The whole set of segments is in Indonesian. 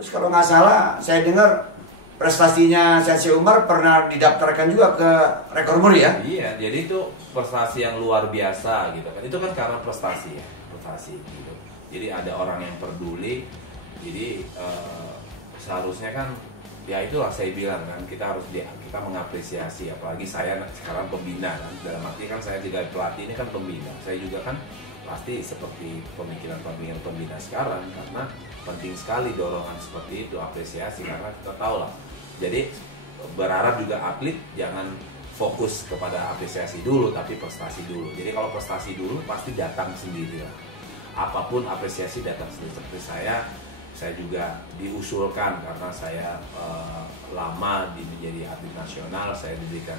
Terus kalau nggak salah, saya dengar prestasinya Sensei Umar pernah didaftarkan juga ke rekor muri ya? Iya, jadi itu prestasi yang luar biasa gitu kan. Itu kan karena prestasi ya, prestasi gitu. Jadi ada orang yang peduli. Jadi seharusnya kan ya itulah saya bilang kan kita mengapresiasi, apalagi saya sekarang pembina kan, dalam arti kan saya juga pelatih ini kan pembina. Saya juga kan pasti seperti pemikiran pembina sekarang, karena penting sekali dorongan seperti itu, apresiasi, karena kita tahu lah. Jadi berharap juga atlet jangan fokus kepada apresiasi dulu, tapi prestasi dulu. Jadi kalau prestasi dulu pasti datang sendiri lah. Apapun apresiasi datang sendiri. Seperti saya juga diusulkan karena saya lama menjadi atlet nasional, saya diberikan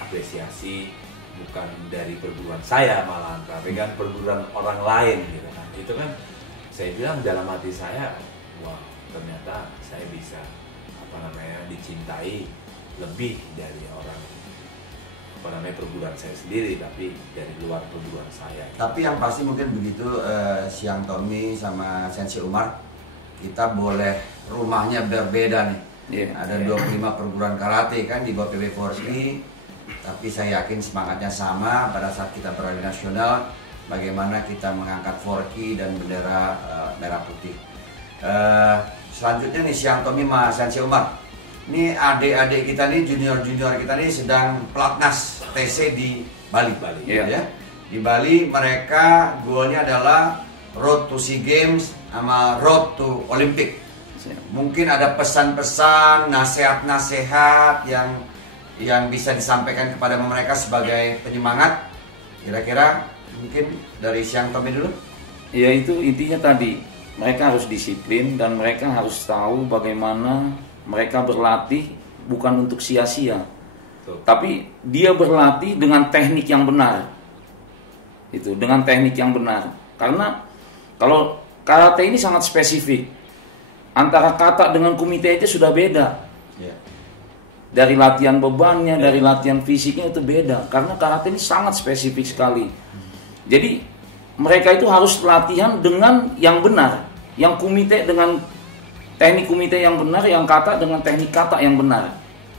apresiasi bukan dari perguruan saya malah, tapi kan perguruan orang lain gitu kan. Itu kan saya bilang dalam hati saya, wah ternyata saya bisa dicintai lebih dari orang perguruan saya sendiri, tapi dari luar perguruan saya. Tapi yang pasti mungkin begitu, Siang Tommy sama Sensei Umar, kita boleh rumahnya berbeda nih. Ada 25 perguruan karate kan di bawah PB Forski, tapi saya yakin semangatnya sama pada saat kita berada di nasional. Bagaimana kita mengangkat Forki dan bendera merah putih. Selanjutnya nih Siang Tommy sama Sensei Umar. Ini adik-adik kita nih, junior-junior kita nih sedang pelatnas TC di Bali. Ya. Di Bali mereka goalnya adalah road to SEA Games sama road to Olympic. Mungkin ada pesan-pesan, nasihat-nasihat yang bisa disampaikan kepada mereka sebagai penyemangat. Kira-kira mungkin dari Siang Tommy dulu. Ya itu intinya tadi, mereka harus disiplin dan mereka harus tahu bagaimana mereka berlatih bukan untuk sia-sia, tapi dia berlatih dengan teknik yang benar. Itu dengan teknik yang benar. Karena kalau karate ini sangat spesifik, antara kata dengan kumite itu sudah beda. Dari latihan bebannya, dari latihan fisiknya itu beda. Karena karate ini sangat spesifik sekali. Jadi mereka itu harus latihan dengan yang benar, yang kumite dengan teknik kumite yang benar, yang kata dengan teknik kata yang benar,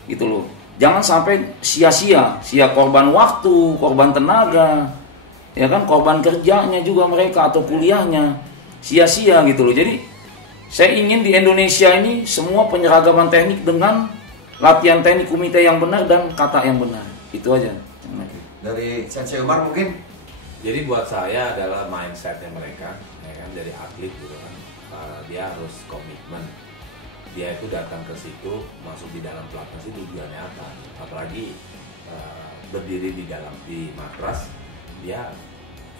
gitu loh. Jangan sampai sia-sia, korban waktu, korban tenaga, ya kan, korban kerjanya juga mereka atau kuliahnya, sia-sia gitu loh. Jadi saya ingin di Indonesia ini semua penyeragaman teknik dengan latihan teknik kumite yang benar dan kata yang benar, itu aja. Dari Sensei Umar mungkin. Jadi buat saya adalah mindsetnya mereka, ya kan, dari atlet gitu kan, dia harus komitmen. Dia itu datang ke situ, masuk di dalam pelatnas itu tujuannya apa? Apalagi berdiri di matras, dia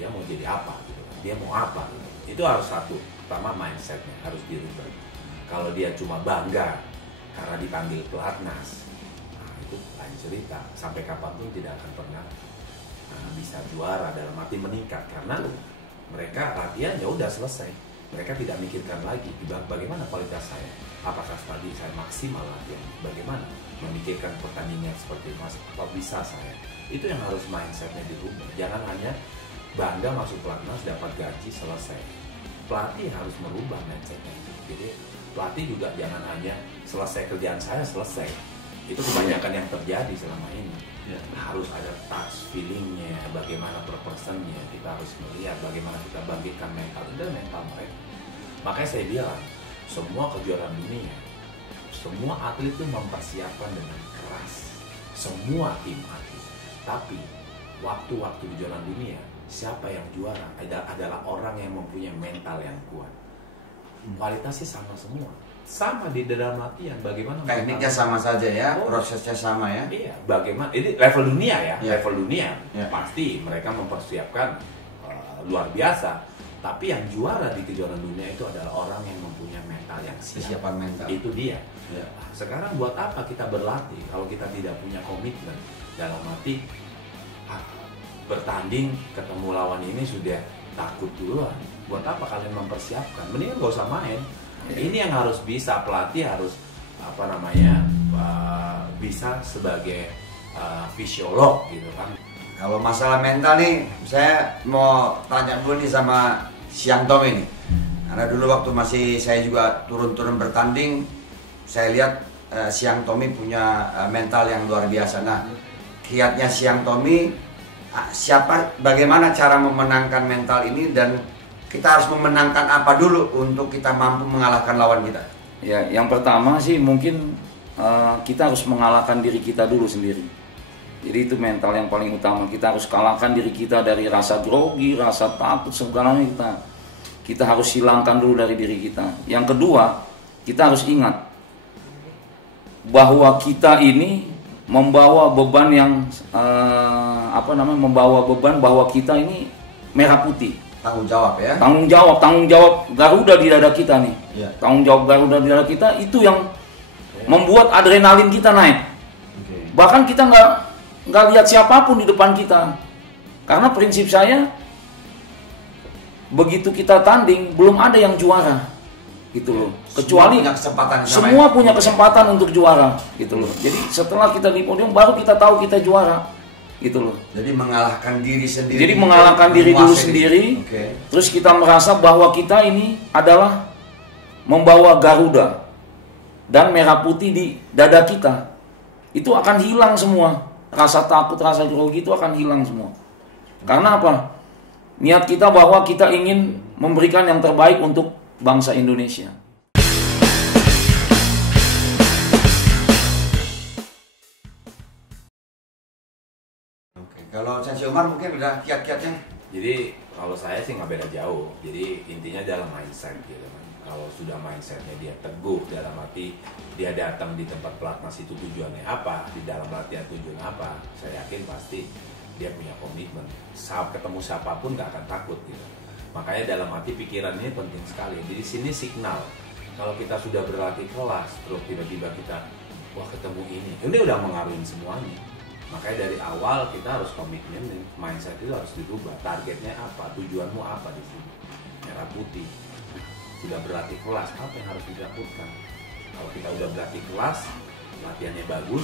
mau jadi apa gitu, dia mau apa gitu. Itu harus satu, pertama mindsetnya harus dirubah. Kalau dia cuma bangga karena dipanggil pelatnas, nah itu lain cerita. Sampai kapanpun tidak akan pernah bisa juara, dalam arti meningkat, karena mereka latihan ya udah selesai. Mereka tidak mikirkan lagi bagaimana kualitas saya, apakah tadi saya maksimal latihan, bagaimana memikirkan pertandingan seperti apa bisa saya. Itu yang harus mindsetnya dirubah. Jangan hanya bangga masuk pelatnas dapat gaji selesai. Pelatih harus merubah mindsetnya itu. Jadi pelatih juga jangan hanya selesai kerjaan saya selesai. Itu kebanyakan yang terjadi selama ini. Harus ada touch feelingnya, bagaimana per personnya, kita harus melihat bagaimana kita bangkitkan mental dan mental mereka. Makanya saya bilang, semua kejuaraan dunia, semua atlet itu mempersiapkan dengan keras, semua tim atlet. Tapi waktu-waktu kejuaraan dunia, siapa yang juara adalah orang yang mempunyai mental yang kuat. Kualitasnya sama semua. Sama di dalam latihan, bagaimana tekniknya sama saja ya, prosesnya sama ya. Iya, bagaimana ini level dunia ya, level dunia pasti mereka mempersiapkan luar biasa. Tapi yang juara di kejuaraan dunia itu adalah orang yang mempunyai mental yang siap. Kesiapan mental. Itu dia. Sekarang buat apa kita berlatih kalau kita tidak punya komitmen? Dalam arti bertanding ketemu lawan ini sudah takut duluan. Buat apa kalian mempersiapkan? Mendingan gak usah main. Ini yang harus bisa, pelatih harus bisa sebagai fisiolog gitu kan. Kalau masalah mental nih, saya mau tanya dulu nih sama Siang Tommy nih. Karena dulu waktu masih saya juga turun-turun bertanding, saya lihat Siang Tommy punya mental yang luar biasa. Nah, kiatnya Siang Tommy, bagaimana cara memenangkan mental ini, dan kita harus memenangkan apa dulu untuk kita mampu mengalahkan lawan kita? Ya, yang pertama sih mungkin kita harus mengalahkan diri kita dulu sendiri. Jadi itu mental yang paling utama. Kita harus kalahkan diri kita dari rasa grogi, rasa takut, segalanya kita harus hilangkan dulu dari diri kita. Yang kedua, kita harus ingat bahwa kita ini membawa beban yang membawa beban bahwa kita ini merah putih. Tanggung jawab ya. Tanggung jawab Garuda di dada kita nih. Ya. Tanggung jawab Garuda di dada kita itu yang membuat adrenalin kita naik. Okay. Bahkan kita nggak lihat siapapun di depan kita. Karena prinsip saya, begitu kita tanding belum ada yang juara, gitu loh. Kecuali semua punya kesempatan untuk juara, gitu loh. Jadi setelah kita di podium baru kita tahu kita juara, gitu loh. Jadi mengalahkan diri sendiri. Jadi mengalahkan diri dulu sendiri. Okay. Terus kita merasa bahwa kita ini adalah membawa Garuda dan merah putih di dada kita. Itu akan hilang semua. Rasa takut, rasa grogi itu akan hilang semua. Karena apa? Niat kita bahwa kita ingin memberikan yang terbaik untuk bangsa Indonesia. Oke. Kalau Sensei Umar mungkin udah kiat-kiatnya. Jadi kalau saya sih nggak beda jauh. Jadi intinya dalam mindset gitu kan. Kalau sudah mindsetnya dia teguh, dalam arti dia datang di tempat pelatnas itu tujuannya apa, di dalam latihan tujuan apa, saya yakin pasti dia punya komitmen. Saat ketemu siapapun nggak akan takut gitu. Makanya dalam arti pikiran ini penting sekali. Jadi sini signal. Kalau kita sudah berlatih kelas, terus tiba-tiba kita wah ketemu ini udah mengaruhi semuanya. Makanya dari awal kita harus komitmen, mindset itu harus dirubah. Targetnya apa, tujuanmu apa di sini. Merah putih. Sudah berlatih kelas, apa yang harus dilakukan? Kalau kita udah berlatih kelas, latihannya bagus,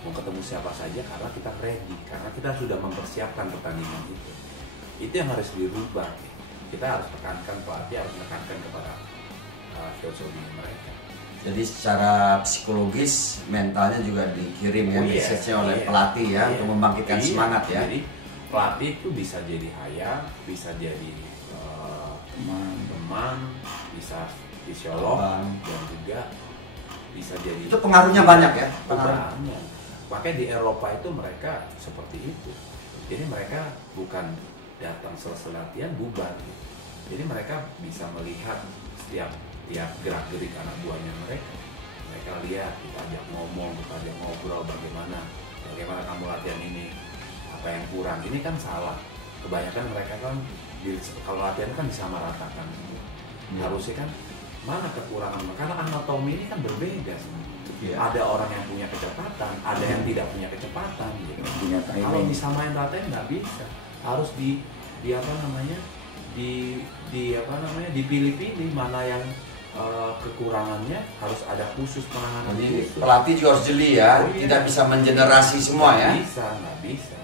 mau ketemu siapa saja karena kita ready, karena kita sudah mempersiapkan pertandingan itu. Itu yang harus dirubah. Kita harus tekankan, pelatih harus menekankan kepada filosofi mereka. Jadi secara psikologis, mentalnya juga dikirim message-nya oleh pelatih ya, untuk membangkitkan semangat ya. Jadi pelatih itu bisa jadi hayang, bisa jadi teman, bisa fisiolog, dan juga bisa jadi. Itu pengaruhnya banyak ya? Pengaruhnya. Makanya di Eropa itu mereka seperti itu. Jadi mereka bukan datang selesai latihan bubar gitu. Jadi mereka bisa melihat setiap gerak gerik anak buahnya mereka. Mereka lihat, kita ajak ngomong, kita ajak ngobrol bagaimana kamu latihan ini, apa yang kurang. Ini kan salah. Kebanyakan mereka kan kalau latihan kan disamaratakan. Harusnya kan mana kekurangan, karena anatomi ini kan berbeda semua. Ada orang yang punya kecepatan, ada yang tidak punya kecepatan gitu. Kalau disamain latihan nggak bisa, harus dipilih-pilih mana yang kekurangannya, harus ada khusus penanganan. Jadi pelatih juga harus jeli ya, tidak bisa mengenerasi semua ya. Nggak bisa.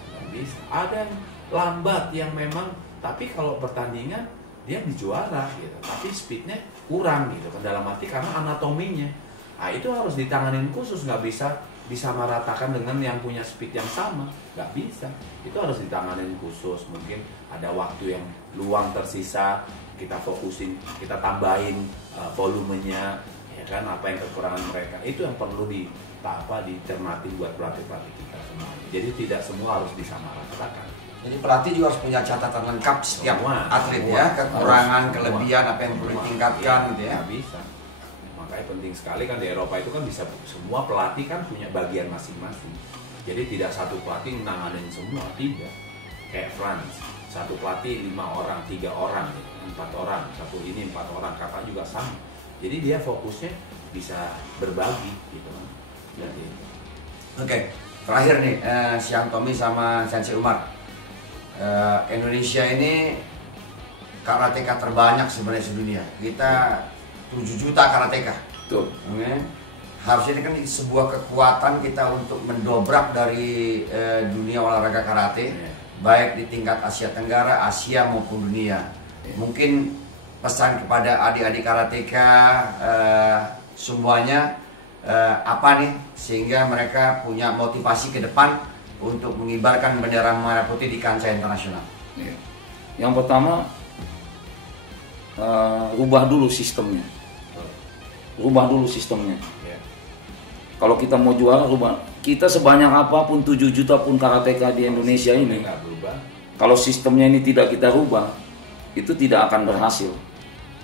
Ada yang lambat yang memang, tapi kalau pertandingan dia dijuara gitu, tapi speednya kurang gitu kan, dalam arti karena anatominya. Nah itu harus ditanganin khusus, nggak bisa disamaratakan dengan yang punya speed yang sama, nggak bisa. Itu harus ditanganin khusus. Mungkin ada waktu yang luang tersisa, kita fokusin, kita tambahin volumenya, ya kan, apa yang kekurangan mereka. Itu yang perlu dicermati buat pelatih-pelatih kita semua. Jadi tidak semua harus disamaratakan. Jadi pelatih juga harus punya catatan lengkap setiap atlet ya, kekurangan, kelebihan, apa yang perlu ditingkatkan gitu ya. Bisa. Makanya penting sekali kan di Eropa itu kan bisa semua pelatih kan punya bagian masing-masing. Jadi tidak satu pelatih menanganin semua, tidak. Kayak France, satu pelatih 5 orang, 3 orang, 4 orang, satu ini 4 orang, kakak juga sama. Jadi dia fokusnya bisa berbagi gitu kan. Jadi. Oke, terakhir nih Siang Tommy sama Sensei Umar. Indonesia ini karateka terbanyak sebenarnya sedunia. Kita 7 juta karateka. Betul. Okay. Harusnya ini kan sebuah kekuatan kita untuk mendobrak dari dunia olahraga karate, baik di tingkat Asia Tenggara, Asia maupun dunia. Mungkin pesan kepada adik-adik karateka semuanya apa nih sehingga mereka punya motivasi ke depan untuk mengibarkan bendera merah putih di kancah internasional? Yang pertama, rubah dulu sistemnya. Kalau kita mau juara, rubah. Kita sebanyak apapun 7 juta pun karateka di Indonesia ini, kalau sistemnya ini tidak kita rubah, itu tidak akan berhasil.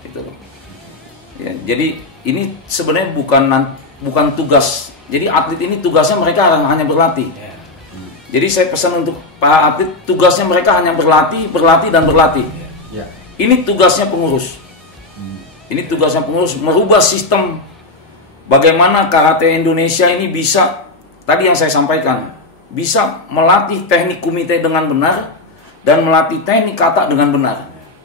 Gitu loh. Ya, jadi ini sebenarnya bukan tugas. Jadi atlet ini tugasnya mereka hanya berlatih. Jadi saya pesan untuk para atlet, tugasnya mereka hanya berlatih dan berlatih. Ini tugasnya pengurus. Ini tugasnya pengurus merubah sistem bagaimana karate Indonesia ini bisa, tadi yang saya sampaikan, bisa melatih teknik kumite dengan benar dan melatih teknik kata dengan benar.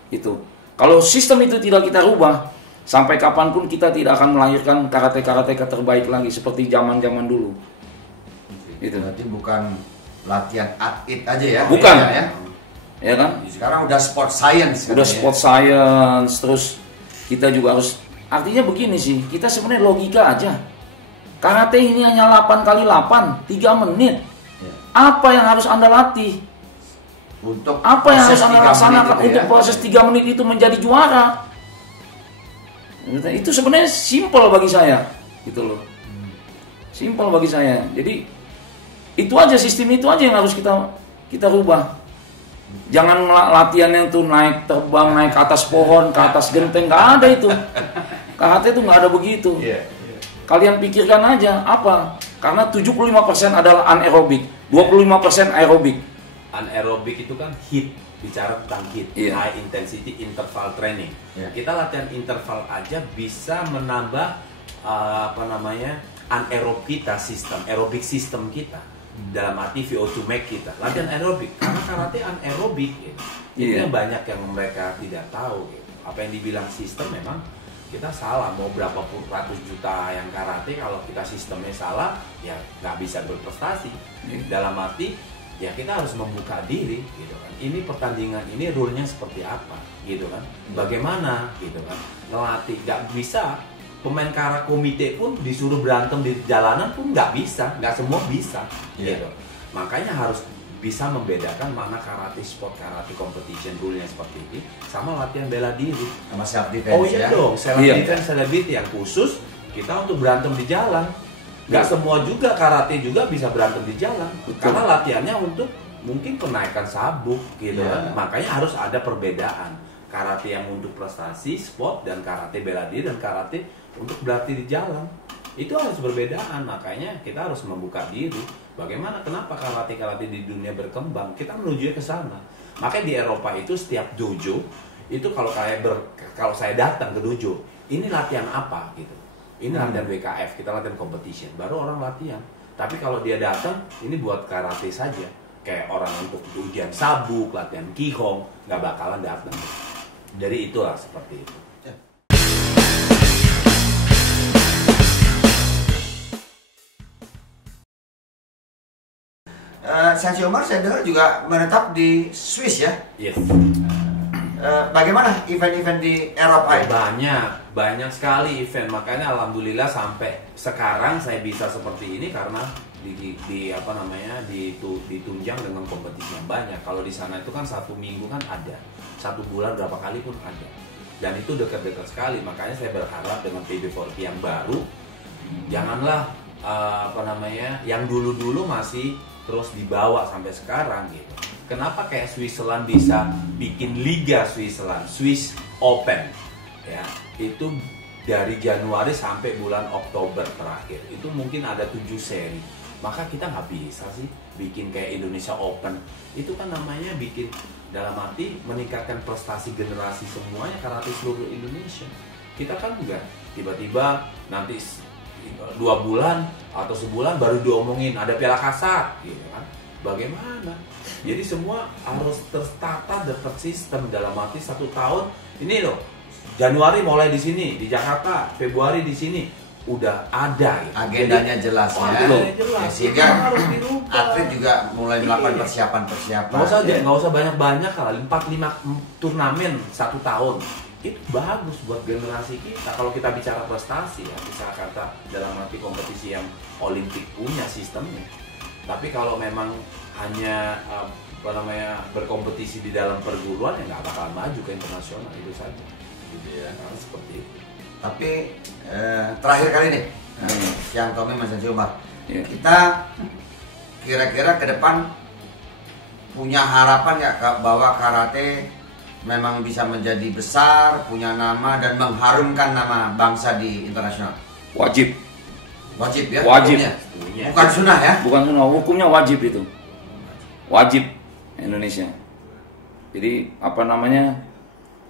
Itu. Kalau sistem itu tidak kita rubah, sampai kapanpun kita tidak akan melahirkan karateka terbaik lagi seperti zaman-zaman dulu. Itu berarti bukan latihan atlet aja ya? Bukan. Ya kan? Sekarang udah sport science. Udah sport science, terus kita juga harus, artinya begini sih, kita sebenarnya logika aja. Karate ini hanya 8 kali 8, 3 menit. Apa yang harus Anda latih? Untuk apa yang harus Anda laksanakan untuk proses 3 menit itu menjadi juara? Itu sebenarnya simpel bagi saya, gitu loh. Simpel bagi saya. Jadi itu aja, sistem itu aja yang harus kita rubah. Jangan latihan yang tuh naik terbang, naik ke atas pohon, ke atas genteng, nggak ada itu. Karate itu nggak ada begitu. Kalian pikirkan aja apa? Karena 75% adalah anaerobik, 25% aerobik. Anaerobik itu kan HIIT, bicara tentang HIIT, high intensity interval training. Kita latihan interval aja bisa menambah anaerob kita, sistem aerobik sistem kita. Dalam arti VO2 max kita latihan aerobik, karena karate anaerobik gitu. Itu yang banyak yang mereka tidak tahu gitu. Apa yang dibilang sistem memang kita salah. Mau berapa puluh ratus juta yang karate, kalau kita sistemnya salah ya nggak bisa berprestasi. Dalam arti ya kita harus membuka diri gitu kan. Ini pertandingan ini rule-nya seperti apa gitu kan. Bagaimana gitu kan. Ngelatih nggak bisa. Pemain karate komite pun disuruh berantem di jalanan pun nggak bisa, nggak semua bisa, gitu. Makanya harus bisa membedakan mana karate sport, karate competition rule-nya seperti ini, sama latihan bela diri, sama self defense. Oh iya dong, self defense, celebrity yang khusus kita untuk berantem di jalan. Nggak semua juga karate juga bisa berantem di jalan, karena latihannya untuk mungkin kenaikan sabuk, gitu kan. Makanya harus ada perbedaan. Karate yang untuk prestasi, sport, dan karate bela diri, dan karate untuk berlatih di jalan. Itu harus berbedaan, makanya kita harus membuka diri. Bagaimana, kenapa karate di dunia berkembang? Kita menuju ke sana. Makanya di Eropa itu setiap dojo, itu kalau saya datang ke dojo, ini latihan apa gitu. Ini latihan WKF, kita latihan competition, baru orang latihan. Tapi kalau dia datang, ini buat karate saja. Kayak orang untuk ujian sabuk, latihan kihong, nggak bakalan datang. Dari itulah seperti itu. Sensei Omar saya dengar juga menetap di Swiss ya? Yes. Bagaimana event-event di Eropa? Banyak sekali event. Makanya alhamdulillah sampai sekarang saya bisa seperti ini karena ditunjang dengan kompetisi yang banyak. Kalau di sana itu kan 1 minggu kan ada, 1 bulan berapa kali pun ada, dan itu dekat-dekat sekali. Makanya saya berharap dengan PB4P yang baru, janganlah yang dulu-dulu masih terus dibawa sampai sekarang gitu. Kenapa kayak Switzerland bisa bikin Liga Switzerland, Swiss Open ya, itu dari Januari sampai bulan Oktober terakhir itu mungkin ada 7 seri. Maka kita nggak bisa sih bikin kayak Indonesia Open. Itu kan namanya bikin dalam arti meningkatkan prestasi generasi semuanya karate seluruh Indonesia. Kita kan enggak tiba-tiba nanti 2 bulan atau sebulan baru diomongin ada Piala Kasat gitu kan. Bagaimana? Jadi semua harus tertata dan tersistem dalam arti 1 tahun. Ini loh, Januari mulai di sini, di Jakarta, Februari di sini. Udah ada gitu. Agendanya jelas ya. Jelas. Sehingga atlet juga mulai melakukan persiapan. Nggak usah banyak-banyak lah, 4-5 turnamen 1 tahun. itu bagus buat generasi kita. Kalau kita bicara prestasi ya, bisa kata dalam arti kompetisi yang olimpik punya sistemnya. Tapi kalau memang hanya berkompetisi di dalam perguruan, ya nggak bakalan maju ke internasional, itu saja. Gitu ya, karena seperti itu. Tapi terakhir kali nih, yang Tommy Mas Umar, kita kira-kira ke depan punya harapan nggak bahwa karate memang bisa menjadi besar, punya nama dan mengharumkan nama bangsa di internasional? Wajib ya? Wajib. Bukan sunnah ya? Bukan sunnah, hukumnya wajib itu. Wajib Indonesia. Jadi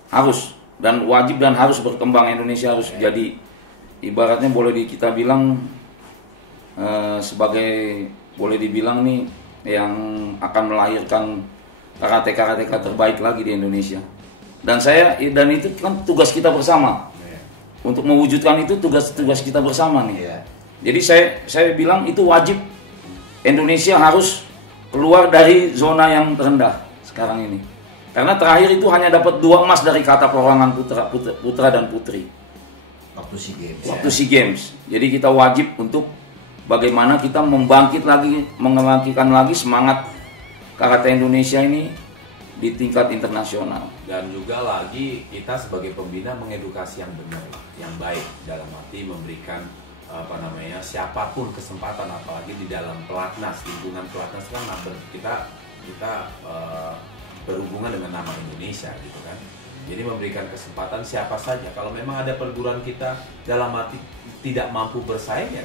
harus dan wajib dan harus berkembang. Indonesia harus jadi ibaratnya kita bilang sebagai boleh dibilang nih yang akan melahirkan karateka terbaik lagi di Indonesia. Dan itu kan tugas kita bersama. Untuk mewujudkan itu tugas kita bersama nih. Jadi saya bilang itu wajib. Indonesia harus keluar dari zona yang terendah sekarang ini. Karena terakhir itu hanya dapat 2 emas dari kata perorangan putra dan putri. Waktu SEA Games. Jadi kita wajib untuk bagaimana kita membangkitkan lagi semangat karate Indonesia ini di tingkat internasional. Dan juga lagi kita sebagai pembina mengedukasi yang benar, yang baik, dalam arti memberikan siapapun kesempatan, apalagi di dalam pelatnas, lingkungan pelatnas kan kita berhubungan dengan nama Indonesia gitu kan. Jadi memberikan kesempatan siapa saja. Kalau memang ada perguruan kita dalam arti tidak mampu bersaing, ya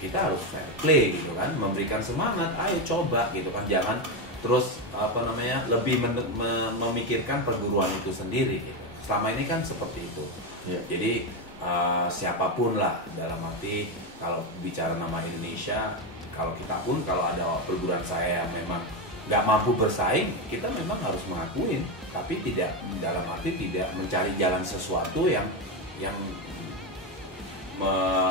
kita harus fair play gitu kan, memberikan semangat, ayo coba gitu kan, jangan terus lebih memikirkan perguruan itu sendiri gitu. Selama ini kan seperti itu. Jadi siapapun lah, dalam arti kalau bicara nama Indonesia, kalau ada perguruan saya yang memang nggak mampu bersaing, kita memang harus mengakuin, tapi tidak dalam arti tidak mencari jalan sesuatu yang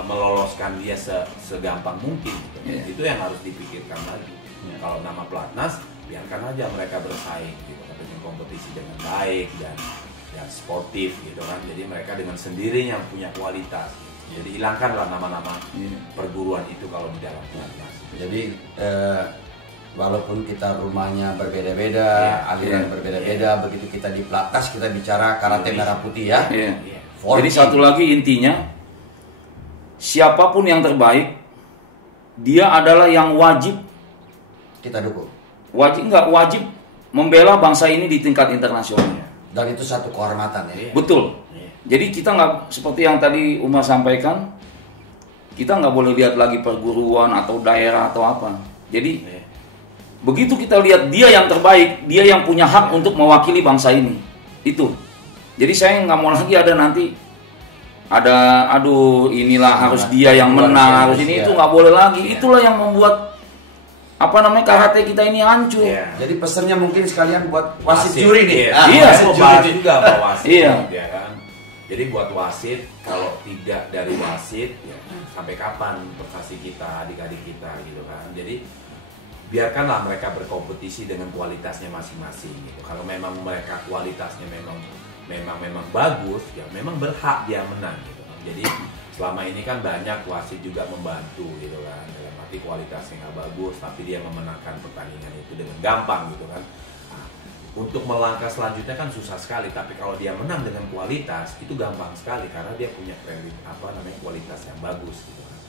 meloloskan dia segampang mungkin gitu. Itu yang harus dipikirkan lagi. Kalau nama pelatnas, biarkan aja mereka bersaing gitu, dengan kompetisi dengan baik dan sportif gitu kan. Jadi mereka dengan sendirinya punya kualitas gitu. Jadi hilangkanlah nama-nama perguruan itu kalau di dalam pelatnas. Jadi walaupun kita rumahnya berbeda-beda, aliran berbeda-beda, begitu kita di pelatnas kita bicara karate merah putih ya. Jadi satu lagi intinya, siapapun yang terbaik, dia adalah yang wajib kita dukung. Wajib membela bangsa ini di tingkat internasional. Dan itu satu kehormatan ya. Betul. Jadi kita nggak, seperti yang tadi Umar sampaikan, kita nggak boleh lihat lagi perguruan atau daerah atau apa. Jadi begitu kita lihat dia yang terbaik, dia yang punya hak untuk mewakili bangsa ini. Itu. Jadi saya nggak mau lagi inilah harus dia yang menang, harus ini, itu nggak boleh lagi. Itulah yang membuat karate kita ini hancur. Jadi pesannya mungkin sekalian buat wasit juri nih. Mau bahas juga Pak wasit. Ya kan. Jadi buat wasit, kalau tidak dari wasit, ya sampai kapan prestasi kita, adik-adik kita gitu kan. Jadi biarkanlah mereka berkompetisi dengan kualitasnya masing-masing gitu. Kalau memang mereka kualitasnya memang bagus, ya memang berhak dia menang gitu kan. Jadi selama ini kan banyak wasit juga membantu gitu kan, dalam arti kualitasnya nggak bagus tapi dia memenangkan pertandingan itu dengan gampang gitu kan. Nah, untuk melangkah selanjutnya kan susah sekali, tapi kalau dia menang dengan kualitas itu gampang sekali karena dia punya kualitas yang bagus gitu kan.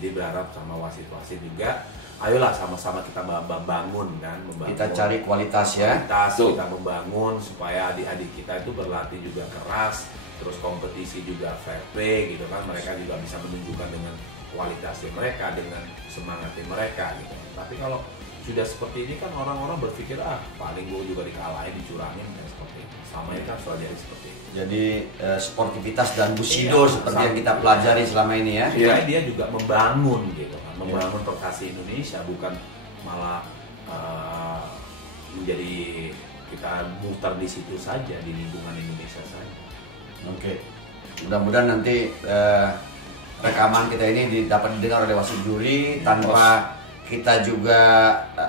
Jadi berharap sama wasit-wasit juga, ayolah sama-sama kita membangun kan, kita cari kualitas ya. Kita membangun supaya adik-adik kita itu berlatih juga keras, terus kompetisi juga fair play gitu kan. Mereka juga bisa menunjukkan dengan kualitasnya mereka, dengan semangatnya mereka gitu. Tapi kalau sudah seperti ini kan orang-orang berpikir paling gue juga dikalahin, dicurangin dan seperti itu. Sama ini kan selalu jadi seperti itu. Jadi sportivitas dan bushido seperti yang kita pelajari selama ini ya. Supaya dia juga membangun gitu kan, membangun prestasi Indonesia, bukan malah menjadi kita muter di situ saja, di lingkungan Indonesia saja. Oke. Mudah-mudahan nanti rekaman kita ini dapat didengar oleh wasit juri tanpa kita juga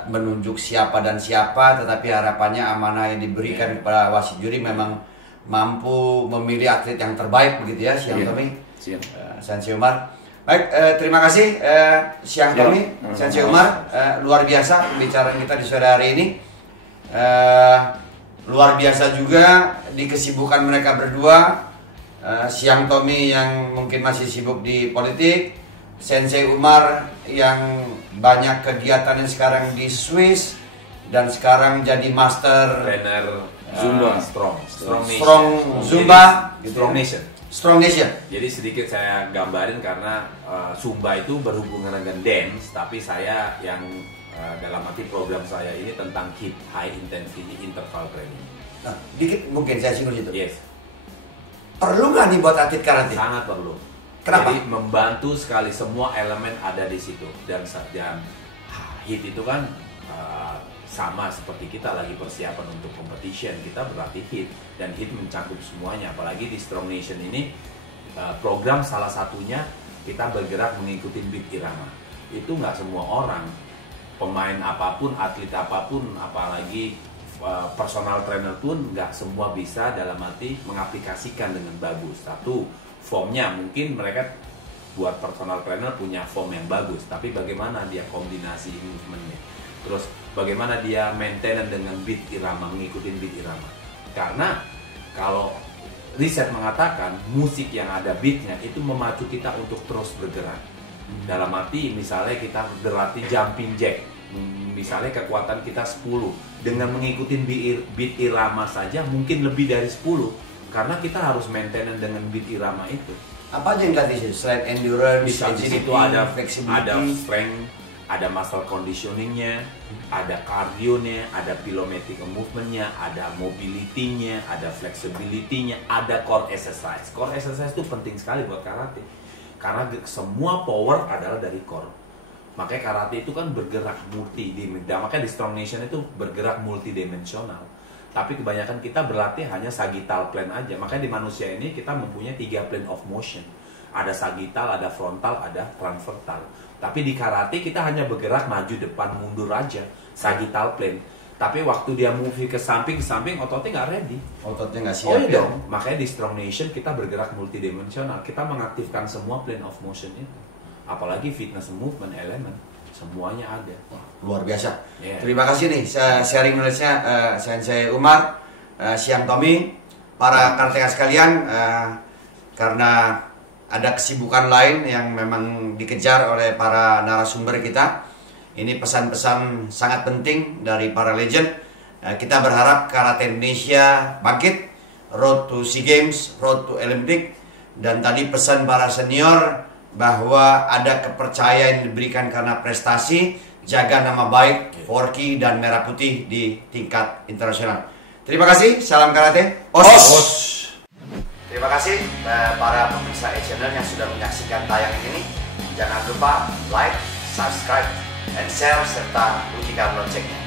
menunjuk siapa dan siapa, tetapi harapannya amanah yang diberikan kepada wasit juri memang mampu memilih atlet yang terbaik begitu ya, Siang Tommy. Sensei Umar. Baik, terima kasih Siang Tommy, Sensei Umar. Luar biasa pembicaraan kita di sore hari ini. Luar biasa juga di kesibukan mereka berdua. Siang Tommy yang mungkin masih sibuk di politik, Sensei Umar yang banyak kegiatannya sekarang di Swiss dan sekarang jadi master trainer Zumba, Strong Zumba, Strong Nation. Strong Nation. Jadi sedikit saya gambarin karena Zumba itu berhubungan dengan dance, tapi saya yang dalam arti program saya ini tentang HIIT, High Intensity Interval Training. Nah, dikit mungkin saya singgung situ. Yes. Perlu nggak nih buat atlet karate? Sangat perlu. Kenapa? Jadi membantu sekali, semua elemen ada di situ, dan HIIT itu kan sama seperti kita lagi persiapan untuk competition, kita berlatih HIIT, dan HIIT mencakup semuanya. Apalagi di Strong Nation ini program salah satunya kita bergerak mengikuti beat irama. Itu nggak semua orang, pemain apapun, atlet apapun, apalagi personal trainer pun nggak semua bisa dalam arti mengaplikasikan dengan bagus. Satu, formnya mungkin mereka buat personal trainer punya form yang bagus, tapi bagaimana dia kombinasi movementnya, terus bagaimana dia maintain dengan beat irama, mengikuti beat irama. Karena kalau riset mengatakan musik yang ada beatnya itu memacu kita untuk terus bergerak. Dalam arti misalnya kita berlatih jumping jack, misalnya kekuatan kita 10, dengan mengikuti beat irama saja mungkin lebih dari 10, karena kita harus maintain dengan beat irama itu. Apa aja yang dilatih selain endurance, di agility, situ ada flexibility, ada strength, ada muscle conditioningnya, ada cardio-nya, ada plyometric movement-nya, ada mobility-nya, ada flexibility-nya, ada core exercise. Core exercise itu penting sekali buat karate, karena semua power adalah dari core. Makanya karate itu kan bergerak multidimensional. Makanya di Strong Nation itu bergerak multidimensional. Tapi kebanyakan kita berlatih hanya sagittal plane aja. Makanya di manusia ini kita mempunyai 3 plane of motion. Ada sagittal, ada frontal, ada transvertal. Tapi di karate kita hanya bergerak maju, depan, mundur aja, sagittal plane. Tapi waktu dia move ke samping ototnya nggak ready. Ototnya nggak siap. Oh iya dong. Makanya di Strong Nation kita bergerak multidimensional. Kita mengaktifkan semua plane of motion itu. Apalagi fitness movement elemen, semuanya ada. Luar biasa. Yeah. Terima kasih nih sharing knowledge-nya Sensei Umar, Siang Tommy, para karateka sekalian. Karena ada kesibukan lain yang memang dikejar oleh para narasumber kita. Ini pesan-pesan sangat penting dari para legend. Kita berharap karate Indonesia bangkit, road to SEA Games, road to Olympic. Dan tadi pesan para senior bahwa ada kepercayaan yang diberikan karena prestasi, jaga nama baik Forky dan Merah Putih di tingkat internasional. Terima kasih, salam karate, os. Terima kasih para pemirsa channel yang sudah menyaksikan tayangan ini. Jangan lupa like, subscribe, and share serta bunyikan loncengnya.